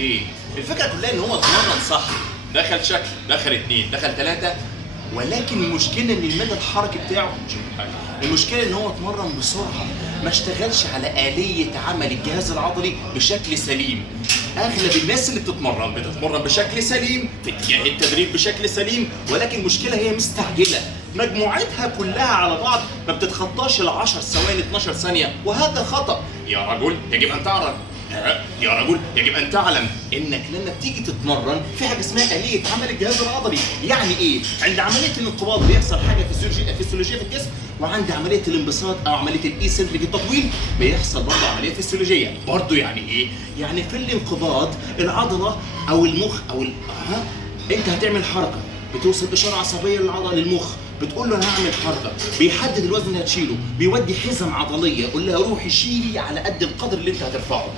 ايه؟ الفكره كلها ان هو اتمرن صح، دخل شكل، دخل 2، دخل 3، ولكن المشكله ان المدى الحركي بتاعه مش حاجه. المشكله ان هو اتمرن بسرعه، ما اشتغلش على آلية عمل الجهاز العضلي بشكل سليم. اغلب الناس اللي بتتمرن بشكل سليم في اتجاه التدريب بشكل سليم، ولكن المشكله هي مستعجله، مجموعتها كلها على بعض ما بتتخطاش ال 10 ثواني 12 ثانيه، وهذا خطأ. يا رجل يجب ان تعرف، يا رجل يجب ان تعلم انك لما بتيجي تتمرن في حاجه اسمها آلية عمل الجهاز العضلي. يعني ايه؟ عند عمليه الانقباض بيحصل حاجه فسيولوجيه في الجسم، وعند عمليه الانبساط او عمليه الايسنتريك التطويل بيحصل برضه عمليه فسيولوجيه. برضه يعني ايه؟ يعني في الانقباض العضله او المخ او انت هتعمل حركه بتوصل اشاره عصبيه للعضله للمخ، بتقول له انا هعمل حركه، بيحدد الوزن اللي هتشيله، بيودي حزم عضليه يقول لها روحي شيلي على قد القدر اللي انت هترفعه.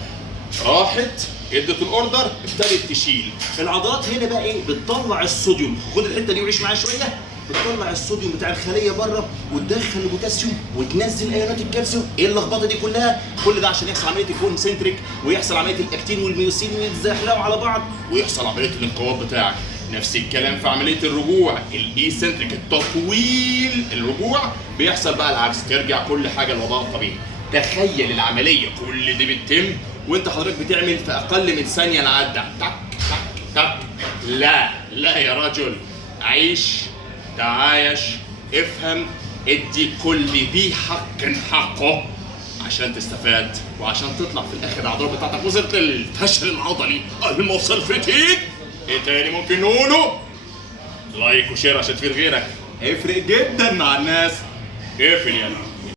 راحت ادت الاوردر، ابتدت تشيل. العضلات هنا بقى ايه؟ بتطلع الصوديوم، خد الحته دي وعيش معايا شويه. بتطلع الصوديوم بتاع الخليه بره وتدخل البوتاسيوم وتنزل ايونات الكالسيوم. ايه اللخبطه دي كلها؟ كل ده عشان يحصل عمليه الكونسنتريك، ويحصل عمليه الاكتين والميوسين ويتزحلقوا على بعض، ويحصل عمليه الانقباض بتاعك. نفس الكلام في عمليه الرجوع، الايسنتريك التطويل، الرجوع بيحصل بقى العكس، ترجع كل حاجه لوضعها الطبيعي. تخيل العمليه كل دي بتتم وانت حضرتك بتعمل في اقل من ثانيه العده، تك تك تك. لا لا يا رجل، عيش، تعايش، افهم، ادي كل ذي حق حقه عشان تستفاد، وعشان تطلع في الاخر العضلات بتاعتك وزاره الفشل العضلي المصرفتين. ايه تاني ممكن نقوله؟ لايك وشير عشان تفيد غيرك، هيفرق جدا مع الناس. اقفل يلا.